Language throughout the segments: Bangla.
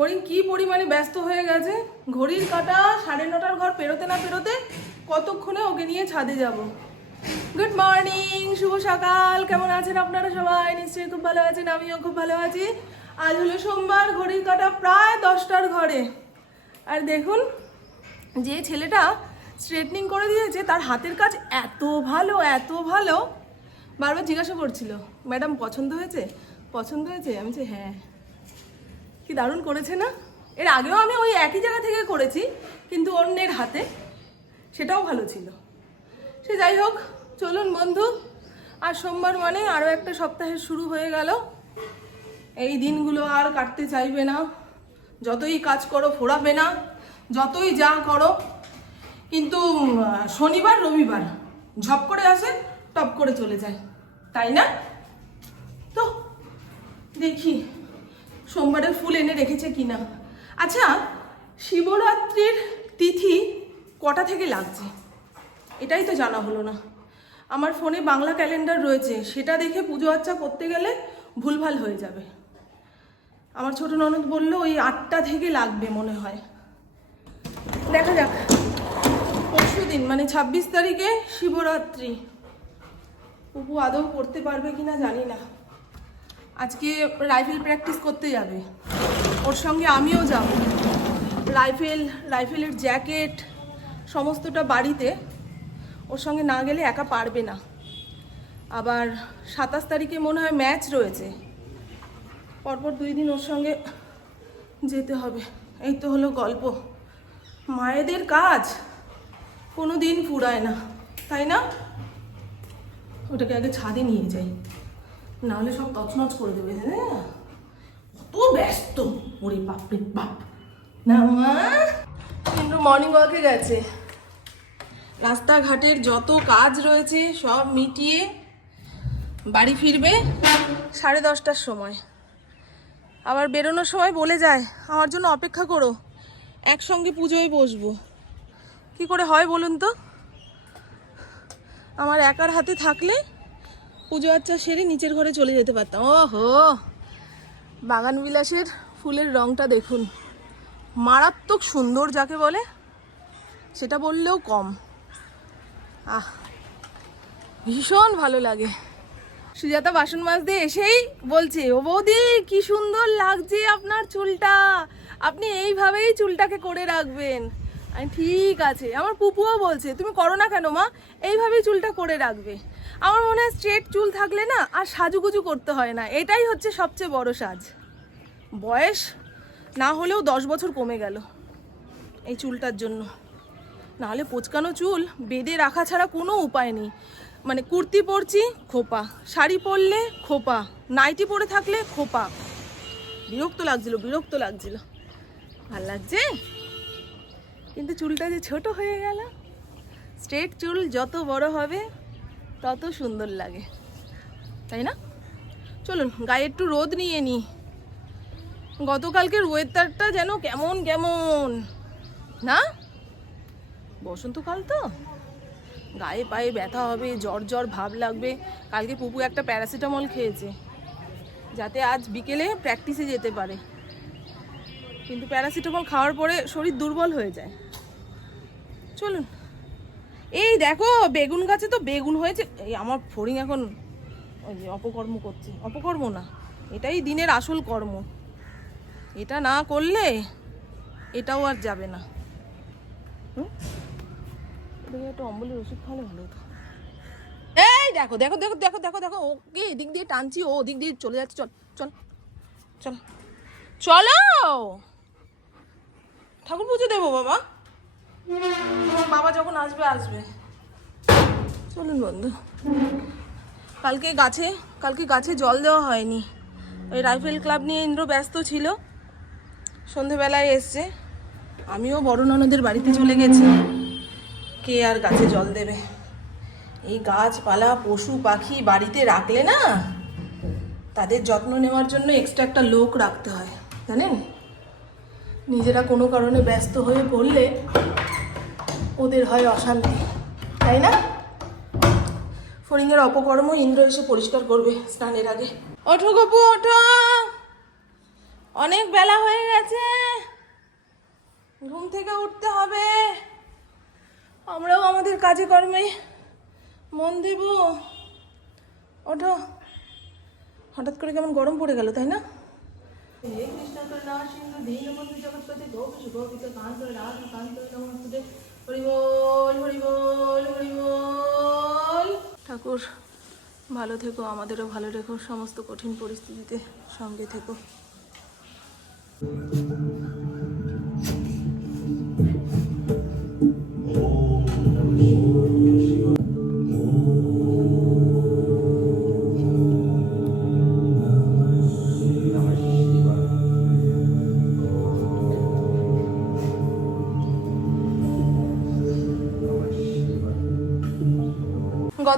ফরিং কি পরিমাণে ব্যস্ত হয়ে গেছে? ঘড়ির কাটা, সাড়ে নটার ঘর পেরোতে না পেরোতে কতক্ষণে ওকে নিয়ে ছাদে যাব? গুড মর্নিং শুভ সকাল। কেমন আছেন আপনারা সবাই? নিশ্চয়ই খুব ভালো আছেন, আমিও খুব ভালো আছি। আজ হলো সোমবার, ঘড়ির কাটা প্রায় দশটার ঘরে। আর দেখুন, যে ছেলেটা স্ট্রেটনিং করে দিয়েছে, তার হাতের কাজ এত ভালো এত ভালো। বারবার জিজ্ঞাসা করছিল, ম্যাডাম, পছন্দ হয়েছে? পছন্দ হয়েছে? আমি বলছি হ্যাঁ। কি দারুণ করেছে না? এর আগেও আমি ওই একই জায়গা থেকে করেছি, কিন্তু অন্যের হাতে। সেটাও ভালো ছিল। সে যাই হোক, চলুন বন্ধু, আর সোমবার মানে আরও একটা সপ্তাহের শুরু হয়ে গেল। এই দিনগুলো আর কাটতে চাইবে না। যতই কাজ করো, ফোরাবে না। যতই যা করো, কিন্তু শনিবার, রবিবার ঝপ করে আসে, টপ করে চলে যায়। তাই না? তো, দেখি। সোমবারের ফুল এনে রেখেছে কিনা? আচ্ছা শিবরাত্রির তিথি কটা থেকে লাগছে? এটাই তো জানা হলো না। আমার ফোনে বাংলা ক্যালেন্ডার রয়েছে, সেটা দেখে পুজো আচ্চা করতে গেলে ভুলভাল হয়ে যাবে। আমার ছোট ননদ বলল, ওই আটটা থেকে লাগবে মনে হয়। দেখা যাক। পরশু দিন মানে ছাব্বিশ তারিখে শিবরাত্রি। উপু আদৌ করতে পারবে কিনা জানি না। আজকে রাইফেল প্র্যাকটিস করতে যাবে। ওর সঙ্গে আমিও যাব। রাইফেল, রাইফেলের জ্যাকেট সমস্তটা বাড়িতে। ওর সঙ্গে না গেলে একা পারবে না। আবার সাতাশ তারিখে মনে হয় ম্যাচ রয়েছে। পরপর দুই দিন ওর সঙ্গে যেতে হবে। এই তো হলো গল্প। মায়েদের কাজ কোনো দিন ফুরায় না। তাই না? ওটাকে আগে ছাদে নিয়ে যাই। নাহলে সব তছনছ করে দেবে হ্যাঁ? কত ব্যস্ত, ওরে বাপরে বাপ। না, মা? কিন্তু মর্নিং ওয়াকে গেছে। রাস্তাঘাটের যত কাজ রয়েছে, সব মিটিয়ে বাড়ি ফিরবে সাড়ে দশটার সময়। আবার বেরোনোর সময় বলে যায়, আমার জন্য অপেক্ষা করো, একসঙ্গে পুজোয় বসবো। কি করে হয় বলুন তো? আমার একার হাতে থাকলে পুজো আচ্চা সেরে নিচের ঘরে চলে যেতে পারতাম। ও হো বাগান বিলাসের ফুলের রংটা দেখুন। মারাত্মক সুন্দর যাকে বলে, সেটা বললেও কম। আহ, ভীষণ ভালো লাগে। সুজাতা বাসন মাছ দিয়ে এসেই বলছে, ও বৌদি, কি সুন্দর লাগছে আপনার চুলটা। আপনি এইভাবেই চুলটাকে করে রাখবেন। ঠিক আছে। আমার পুপুও বলছে, তুমি করো না কেন মা? এইভাবেই চুলটা করে রাখবে। আমার মনে হয় স্ট্রেট চুল থাকলে না আর সাজুগুজু করতে হয় না। এটাই হচ্ছে সবচেয়ে বড় সাজ। বয়স না হলেও দশ বছর কমে গেল এই চুলটার জন্য। নাহলে পোচকানো চুল বেঁধে রাখা ছাড়া কোনো উপায় নেই। মানে কুর্তি পরছি, খোপা। শাড়ি পরলে খোপা। নাইটি পরে থাকলে খোপা। বিরক্ত লাগছিল বিরক্ত লাগছিল। ভালো লাগছে? কিন্তু চুলটা যে ছোট হয়ে গেল। স্ট্রেট চুল যত বড় হবে তত সুন্দর লাগে। তাই না? চলুন, গায়ে একটু রোদ নিয়ে নিই গতকালকের ওয়েদারটা যেন কেমন কেমন। না? বসন্তকাল তো। গায়ে পায়ে ব্যথা হবে, জ্বর জ্বর, ভাব লাগবে। কালকে পুপু একটা প্যারাসিটামল খেয়েছে, যাতে আজ বিকেলে প্র্যাকটিসে যেতে পারে। কিন্তু প্যারাসিটামল খাওয়ার পরে শরীর দুর্বল হয়ে যায়। চলুন এই দেখো, বেগুন গাছে তো বেগুন হয়েছে। এই আমার ফড়িং এখন ওই যে অপকর্ম করছে। অপকর্ম না, এটাই দিনের আসল কর্ম। এটা না করলে এটাও আর যাবে না। অম্বলের ওষুধ খাওয়ালে ভালো এই দেখো দেখো দেখো দেখো দেখো দেখো, ওকে, এদিক দিয়ে টানছি, ও ওদিক দিয়ে চলে যাচ্ছে, চল চল চল, চলো! ঠাকুর পুজো দেবো বাবা। তোমার বাবা যখন আসবে আসবে। চলুন বন্ধু। কালকে গাছে কালকে গাছে জল দেওয়া হয়নি। ওই রাইফেল ক্লাব নিয়ে ইন্দ্র ব্যস্ত ছিল। সন্ধেবেলায় এসছে। আমিও বড় ননদের বাড়িতে চলে গেছি। কে আর গাছে জল দেবে? এই গাছপালা, পশু, পাখি বাড়িতে রাখলে না, তাদের যত্ন নেওয়ার জন্য এক্সট্রা একটা লোক রাখতে হয়। জানেন? নিজেরা কোনো কারণে ব্যস্ত হয়ে পড়লে ওদের হয় অশান্তি, তাই না? ফড়িংয়ের অপকর্ম ইন্দ্র এসে পরিষ্কার করবে স্নানের আগে। ওঠো গপু, ওঠো! অনেক বেলা হয়ে গেছে। ঘুম থেকে উঠতে হবে। আমরাও আমাদের কাজে কর্মে মন দেব। ওঠো। হঠাৎ করে কেমন গরম পড়ে গেল, তাই না? কৃষ্ণ জগৎপতি ঠাকুর ভালো থেকো আমাদেরও ভালো রেখো সমস্ত কঠিন পরিস্থিতিতে সঙ্গে থেকো।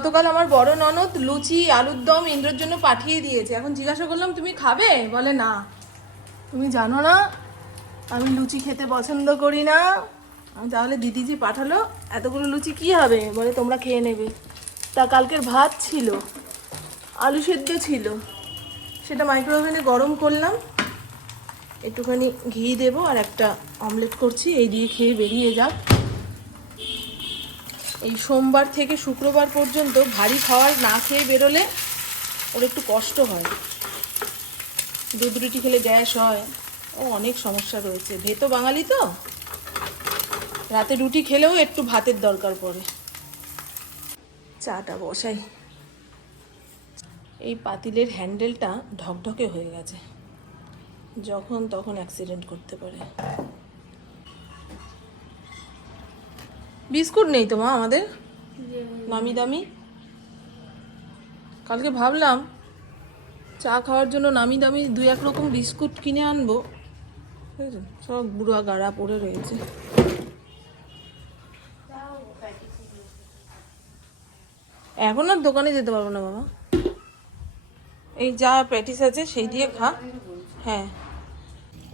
গতকাল আমার বড় ননদ লুচি, আলুর দম ইন্দ্রর জন্য পাঠিয়ে দিয়েছে। এখন জিজ্ঞাসা করলাম, তুমি খাবে? বলে, না। তুমি জানো না, আমি লুচি খেতে পছন্দ করি না। তাহলে দিদি যে পাঠালো, এতগুলো লুচি কি হবে? বলে, তোমরা খেয়ে নেবে। তা কালকের ভাত ছিল, আলু সেদ্ধ ছিল। সেটা মাইক্রোওভেনে গরম করলাম। একটুখানি ঘি দেবো আর একটা অমলেট করছি, এই দিয়ে খেয়ে বেরিয়ে যাক। এই সোমবার থেকে শুক্রবার পর্যন্ত ভারী খাবার না খেয়ে বেরোলে ওর একটু কষ্ট হয়। দুধ রুটি খেলে গ্যাস হয়। ও অনেক সমস্যা রয়েছে। ভেতো বাঙালি তো? রাতে রুটি খেলেও একটু ভাতের দরকার পড়ে। চাটা বসাই। এই পাতিলের হ্যান্ডেলটা ঢকঢকে হয়ে গেছে। যখন তখন অ্যাক্সিডেন্ট করতে পারে। বিস্কুট নেই তো মা আমাদের? নামি দামি? কালকে ভাবলাম চা খাওয়ার জন্য নামি দামি দু এক রকম বিস্কুট কিনে আনব? সব বুড়া গাড়া পড়ে রয়েছে। এখন আর দোকানে যেতে পারব না বাবা। এই যা প্যাটিস আছে সেই দিয়ে খা। হ্যাঁ।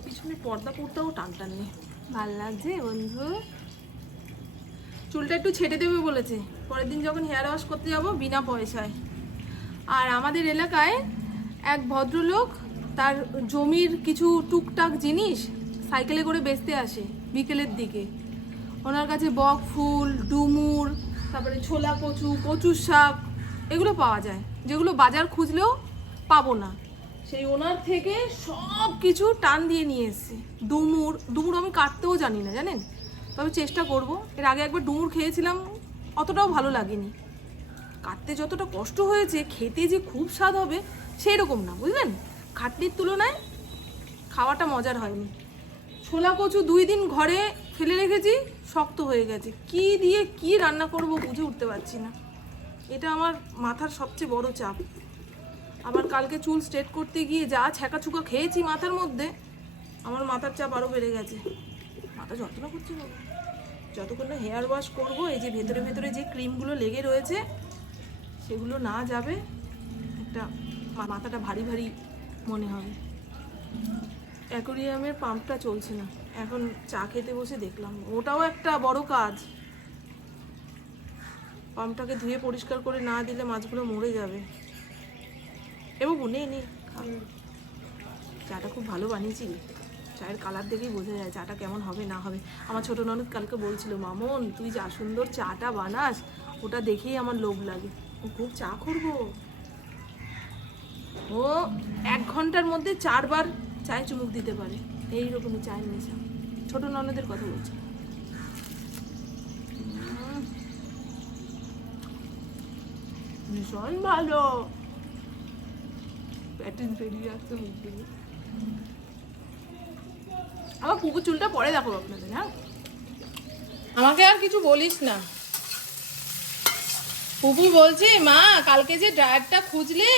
পিছনে পর্দা পড়তেও টান টান নেই। ভালো লাগছে বন্ধু। চুলটা একটু ছেটে দেবে বলেছে। পরের দিন যখন হেয়ার ওয়াশ করতে যাব, বিনা পয়সায়। আর আমাদের এলাকায় এক ভদ্রলোক, তার জমির কিছু টুকটাক জিনিস সাইকেলে করে বেচতে আসে বিকেলের দিকে। ওনার কাছে বক ফুল, ডুমুর, তারপরে ছোলা কচু, কচুর শাক, এগুলো পাওয়া যায়। যেগুলো বাজার খুঁজলেও পাবো না। সেই ওনার থেকে সব কিছু টান দিয়ে নিয়ে এসছে। ডুমুর ডুমুর আমি কাটতেও জানি না, জানেন? তবে চেষ্টা করব। এর আগে একবার ডুমুর খেয়েছিলাম, অতটাও ভালো লাগেনি। কাটতে যতটা কষ্ট হয়েছে, খেতে যে খুব স্বাদ হবে সেই রকম না, বুঝলেন? খাটনির তুলনায় খাওয়াটা মজার হয়নি। ছোলা কচু দুই দিন ঘরে ফেলে রেখেছি, শক্ত হয়ে গেছে। কি দিয়ে কি রান্না করব বুঝে উঠতে পারছি না। এটা আমার মাথার সবচেয়ে বড় চাপ। আবার কালকে চুল স্ট্রেট করতে গিয়ে যা ছ্যাঁকা ছুকা খেয়েছি মাথার মধ্যে, আমার মাথার চাপ আরও বেড়ে গেছে। মাথা যন্ত্রণা করছে যতক্ষণ না হেয়ার ওয়াশ করব এই যে ভেতরে ভেতরে যে ক্রিমগুলো লেগে রয়েছে সেগুলো না যাবে একটা মাথাটা ভারী ভারী মনে হবে। অ্যাকোরিয়ামের পাম্পটা চলছে না। এখন চা খেতে বসে দেখলাম। ওটাও একটা বড় কাজ। পাম্পটাকে ধুয়ে পরিষ্কার করে না দিলে মাছগুলো মরে যাবে। এবং নে নে চাটা খুব ভালো বানিয়েছি চায়ের কালার দেখেই বোঝা যায় চাটা কেমন হবে, না হবে। আমার ছোট ননদ কালকে বলছিল, মামন, তুই যা সুন্দর চাটা বানাস, ওটা দেখেই আমার লোভ লাগে। খুব চা করব? ও, এক ঘণ্টার মধ্যে চারবার চায়ে চুমুক দিতে পারে। এই রকমই চায়ের নেশা। ছোট ননদের কথা বলছি। ভীষণ ভালো। প্যাটিস বেরিয়ে মুখ থেকে। আমার কুকুর চুলটা পরে দেখো আপনাদের হ্যাঁ? আমাকে আর কিছু বলিস না। পুপু বলছে মা কালকে যে ড্রায়ারটা খুঁজলে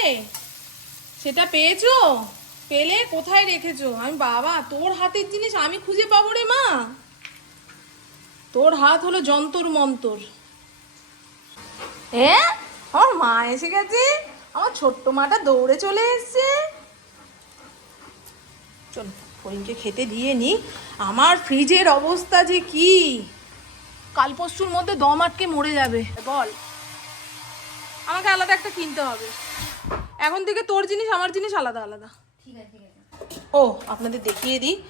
সেটা পেয়েছ? পেলে কোথায় রেখেছো? আমি বাবা তোর হাতের জিনিস আমি খুঁজে পাবো রে মা। তোর হাত হলো যন্তর মন্তর। হ্যাঁ আমার মা এসে গেছে। আমার ছোট্ট মাটা দৌড়ে চলে এসছে। চল। ফরিনকে খেতে দিয়ে নি আমার ফ্রিজের অবস্থা যে কি? কাল পরশুর মধ্যে দম আটকে মরে যাবে। বল। আমাকে আলাদা একটা কিনতে হবে। এখন থেকে তোর জিনিস আমার জিনিস আলাদা আলাদা। ও আপনাদের দেখিয়ে দিই।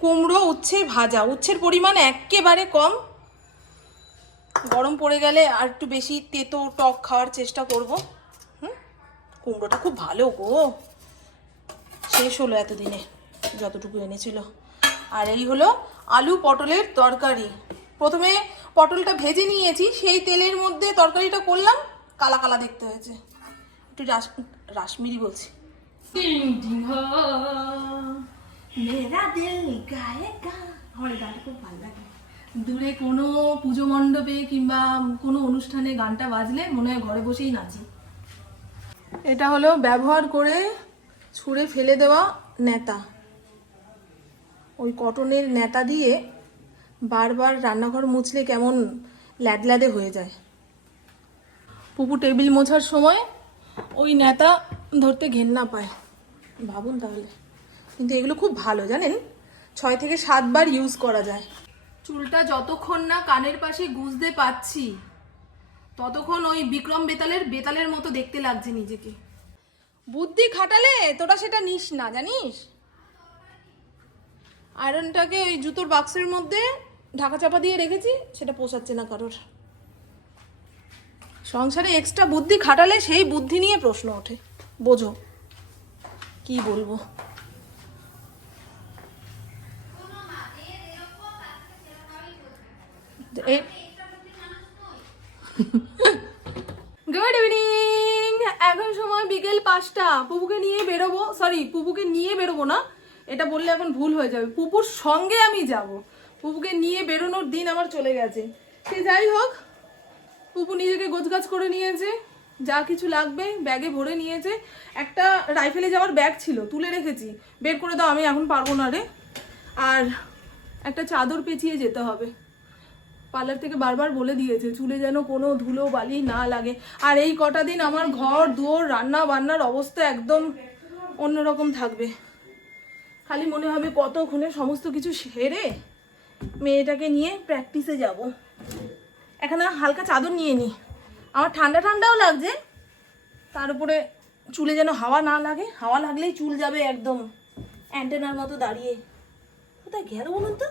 কুমড়ো উচ্ছে ভাজা। উচ্ছের পরিমাণ একেবারে কম। গরম পড়ে গেলে আর একটু বেশি তেতো টক খাওয়ার চেষ্টা করব। হুম? কুমড়োটা খুব ভালো গো। শেষ হলো এতদিনে। যতটুকু এনেছিল। আর এই হলো আলু পটলের তরকারি। প্রথমে পটলটা ভেজে নিয়েছি সেই তেলের মধ্যে তরকারিটা করলাম কালা কালা দেখতে হয়েছে। একটু রাস রাসমিরি বলছি। মেরা দিল গায়েগা আমার গানটা খুব ভালো লাগে। দূরে কোনো পুজো মণ্ডপে কিংবা কোনো অনুষ্ঠানে গানটা বাজলে মনে হয় ঘরে বসেই নাচি। এটা হলো ব্যবহার করে ছুঁড়ে ফেলে দেওয়া নেতা। কটনের নেতা দিয়ে বারবার রান্নাঘর মুছলে কেমন ল্যাদল্যাদে হয়ে যায়। পুপু টেবিল মোছার সময় ওই নেতা ধরতে ঘেন্না পায়। ভাবুন তাহলে। কিন্তু এগুলো খুব ভালো, জানেন? ছয় থেকে সাতবার ইউজ করা যায়। চুলটা যতক্ষণ না কানের পাশে গুজতে পাচ্ছি, ততক্ষণ ওই বিক্রম বেতালের বেতালের মতো দেখতে লাগছে নিজেকে। বুদ্ধি খাটালে তোরা সেটা নিস না, জানিস? আয়রনটাকে ওই জুতোর বাক্সের মধ্যে ঢাকা চাপা দিয়ে রেখেছি, সেটা পোষাচ্ছে না কারোর। সংসারে এক্সট্রা বুদ্ধি খাটালে সেই বুদ্ধি নিয়ে প্রশ্ন ওঠে। বোঝো, কি বলব? গুড ইভিনিং এখন সময় বিকেল পাঁচটা। পুপুকে নিয়ে বেরোবো সরি পুপুকে নিয়ে বেরোবো না। এটা বললে এখন ভুল হয়ে যাবে। পুপুর সঙ্গে আমি যাব। পুপুকে নিয়ে বেরোনোর দিন আমার চলে গেছে। সে যাই হোক, পুপু নিজেকে গোছগাছ করে নিয়েছে। যা কিছু লাগবে ব্যাগে ভরে নিয়েছে। একটা রাইফেলে যাওয়ার ব্যাগ ছিল, তুলে রেখেছি। বের করে দাও, আমি এখন পারব না রে। আর একটা চাদর পেঁচিয়ে যেতে হবে। পার্লার থেকে বারবার বলে দিয়েছে, চুলে যেন কোনো ধুলো বালি না লাগে। আর এই কটা দিন আমার ঘর, দুয়ার রান্না বান্নার অবস্থা একদম অন্যরকম থাকবে। খালি মনে হবে কতক্ষণে সমস্ত কিছু সেরে মেয়েটাকে নিয়ে প্র্যাকটিসে যাব। এখানে হালকা চাদর নিয়ে নি। আমার ঠান্ডা ঠান্ডাও লাগছে। তার উপরে চুলে যেন হাওয়া না লাগে, হাওয়া লাগলেই চুল যাবে একদম। অ্যান্টেনার মতো দাঁড়িয়ে। কোথায় গেল বলুন তো?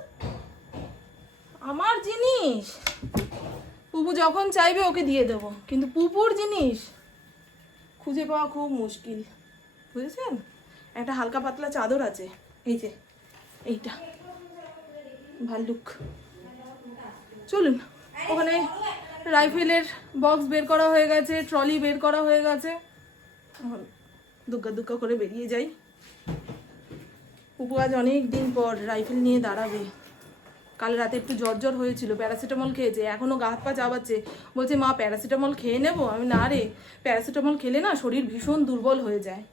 আমার জিনিস। পুপু যখন চাইবে ওকে দিয়ে দেবো। কিন্তু পুপুর জিনিস খুঁজে পাওয়া খুব মুশকিল। বুঝেছেন? একটা হালকা পাতলা চাদর আছে। এই যে, এইটা। ভাল্লুক। চলুন, ওখানে রাইফেলের বক্স বের করা হয়ে গেছে ট্রলি বের করা হয়ে গেছে। দুগ্গা দুগ্গা করে বেরিয়ে যাই। পুপু আজ অনেক দিন পর রাইফেল নিয়ে দাঁড়াবে। কাল রাতে একটু জ্বর জ্বর হয়েছিল, প্যারাসিটামল খেয়েছে। এখনও গা হাত পা চাবাচ্ছে। বলছে, মা, প্যারাসিটামল খেয়ে নেব? আমি, না রে, প্যারাসিটামল খেলে না শরীর ভীষণ দুর্বল হয়ে যায়।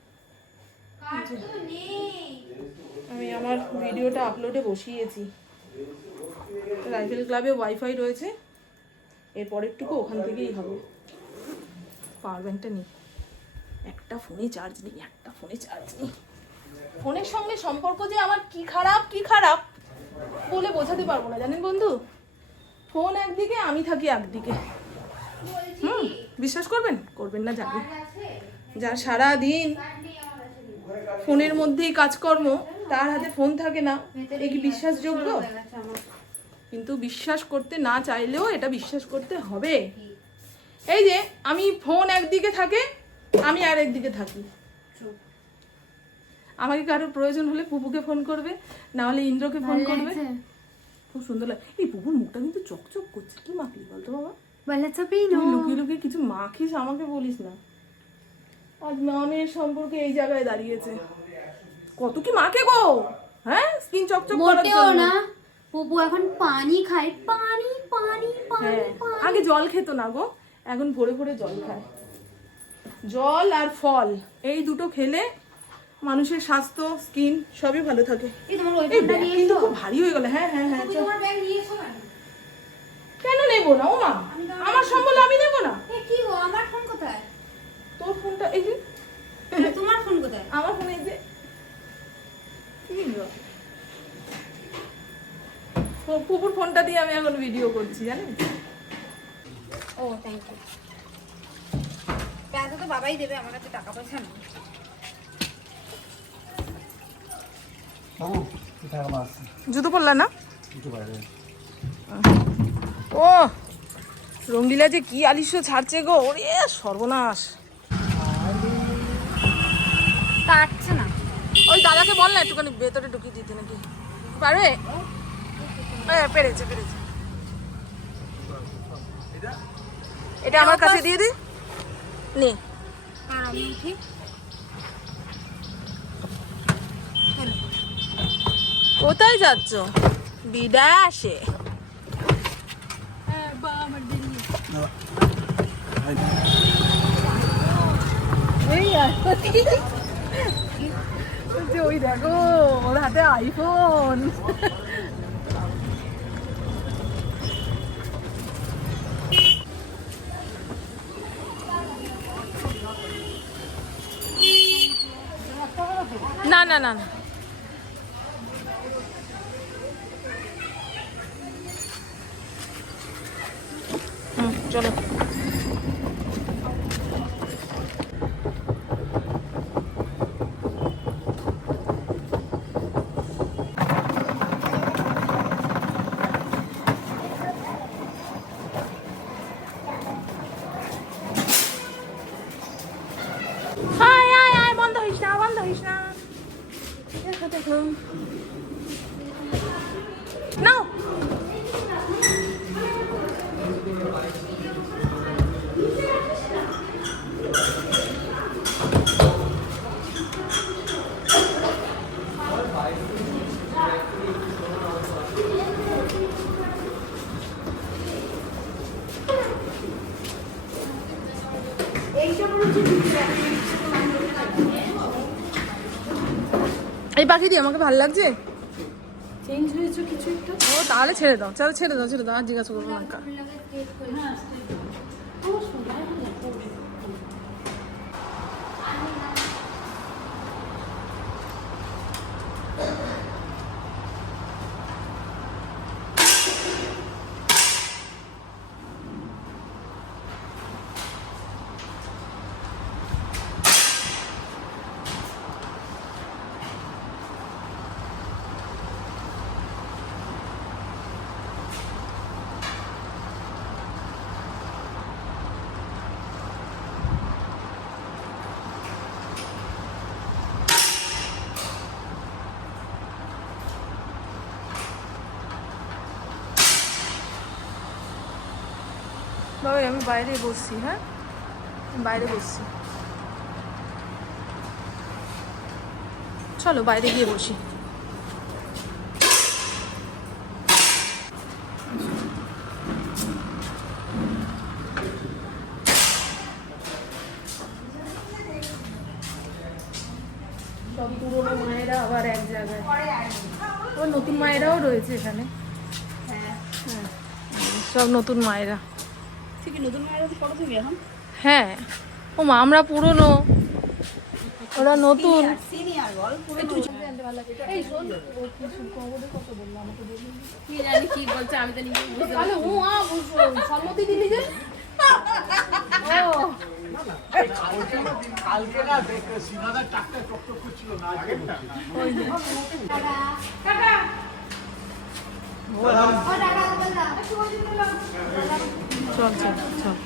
আমি আমার ভিডিওটা আপলোডে বসিয়েছি। রাইফেল ক্লাবে ওয়াইফাই রয়েছে। এর পরেরটুকু ওখান থেকেই হবে। পাওয়ার ব্যাংকটা নেই। একটা ফোনে চার্জ নেই একটা ফোনে চার্জ নেই। ফোনের সঙ্গে সম্পর্ক যে আমার কি খারাপ কি খারাপ বলে বোঝাতে পারব না। জানেন বন্ধু? ফোন একদিকে আমি থাকি একদিকে। হুম বিশ্বাস করবেন? করবেন না জানি। যার সারা দিন ফোনের মধ্যেই কাজকর্ম তার হাতে ফোন থাকে না। এ কি বিশ্বাসযোগ্য? কিন্তু বিশ্বাস করতে না চাইলেও এটা বিশ্বাস করতে হবে। এই যে আমি ফোন একদিকে থাকে আমি আর একদিকে থাকি। আমাকে কারও প্রয়োজন হলে পুপুকে ফোন করবে না হলে ইন্দ্রকে ফোন করবে। খুব সুন্দর লাগে এই পুপুর মুখটা কিন্তু চকচক করছে কি মাখলি বলতো বাবা? লুকিয়ে লুকিয়ে কিছু মাখিস আমাকে বলিস না। আজ মামের সম্পর্কে এই জায়গায় দাঁড়িয়েছে। কত কি মাখে গো? হ্যাঁ? স্কিন চকচক করার জন্য। না। পুপু এখন পানি খায়। পানি পানি পানি হ্যাঁ। আগে জল খেত না গো। এখন ভরে ভরে জল খায়। জল আর ফল এই দুটো খেলে মানুষের স্বাস্থ্য স্কিন সবই ভালো থাকে। কিন্তু খুব ভারী হয়ে গেল। হ্যাঁ হ্যাঁ হ্যাঁ কেন? নেব না ও মা আমার সম্বল আমি নেব না? কি গো? আমার তোর ফোনটা এই যে। তোমার ফোন কোথায়? আমার ফোনে এই যে। কি পুপুর ফোনটা দিয়ে আমি এখন ভিডিও করছি জানেন ও থ্যাংক ইউ টাকা তো বাবাই দেবে আমার কাছে টাকা পয়সা নেই। জুতো পরলা না? ও রঙ্গিলা যে কি আলিস্য ছাড়ছে গো ওরে সর্বনাশ। কাটছে না। ওই দাদাকে বল না একটুখানি ভেতরে ঢুকিয়ে দিতে নাকি? পারবে? পেরেছে পেরেছে। এটা আমার কাছে দিয়ে দি। নে। আর আমি উঠি কোথায় যাচ্ছ বিদায় আসে এই ওই দেখো ওর হাতে আইফোন না না না না হুম চলো আয় আয় আয় বন্ধ হইস না বন্ধ হইস না দেখো দেখো নাও এই পাখি আমাকে ভালো লাগছে? চেঞ্জ হয়েছে কিছু একটা? ও তাহলে ছেড়ে দাও চলো ছেড়ে দাও ছেড়ে দাও আর জিজ্ঞাসা করব না কার। আমি বাইরে বসছি হ্যাঁ? বাইরে বসছি। চলো বাইরে গিয়ে বসি। সব পুরোনো মায়েরা আবার এক জায়গায়। ও নতুন মায়েরাও রয়েছে এখানে। হ্যাঁ সব নতুন মায়েরা। হ্যাঁ। ও মা আমরা পুরনো। ওরা নতুন। সিনিয়র বল কি জানি কি বলছে আমি তো নিজে বুঝতে ও আ বুঝব। সম্মতি দিলি যে? ও। কালকে না দেখে সীমাদার টাকটা টকটক করছিল না আজকে চল চল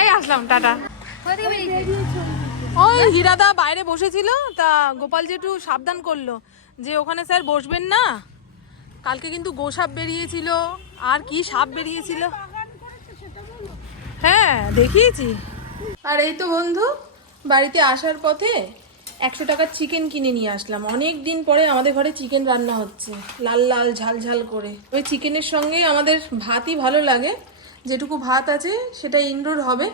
এই, আসলাম, টাটা। ওই, হীরাদা বাইরে বসেছিল, তা গোপাল জেঠু সাবধান করল, যে ওখানে স্যার বসবেন না। কালকে কিন্তু গোসাপ বেরিয়েছিল, আর কি সাপ বেরিয়েছিল? হ্যাঁ দেখিয়েছি। আর এই তো বন্ধু, বাড়িতে আসার পথে একশো টাকার চিকেন কিনে নিয়ে আসলাম। অনেক দিন পরে আমাদের ঘরে চিকেন রান্না হচ্ছে। লাল লাল, ঝাল ঝাল করে। ওই চিকেনের সঙ্গে আমাদের ভাতই ভালো লাগে। যেটুকু ভাত আছে, সেটা ইনডোর হবে।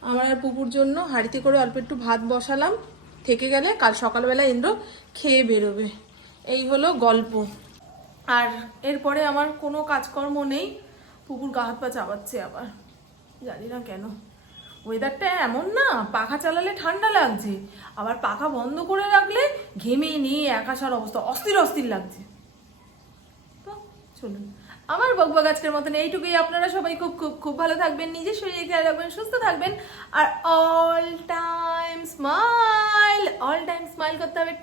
আমার আর পুকুর জন্য হাঁড়িতে করে অল্প একটু ভাত বসালাম। থেকে গেলে কাল সকালবেলা ইন্দ্র খেয়ে বেরোবে। এই হলো গল্প। আর এরপরে আমার কোনো কাজকর্ম নেই। পুকুর গা হাত পা চাবাচ্ছে আবার। জানি না কেন। ওয়েদারটা এমন না, পাখা চালালে ঠান্ডা লাগছে। আবার পাখা বন্ধ করে রাখলে ঘেমে নিয়ে একাশার অবস্থা অস্থির অস্থির লাগছে। তো চলুন, আমার বকবক আজকের মতন এইটুকুই। আপনারা সবাই খুব খুব খুব ভালো থাকবেন, নিজের শরীরে খেয়াল রাখবেন, সুস্থ থাকবেন। আর all time smile all time smile করতে হবে।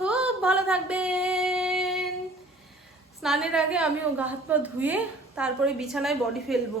খুব ভালো থাকবেন। স্নানের আগে আমি ও গা হাত পা ধুয়ে তারপরে বিছানায় বডি ফেলব।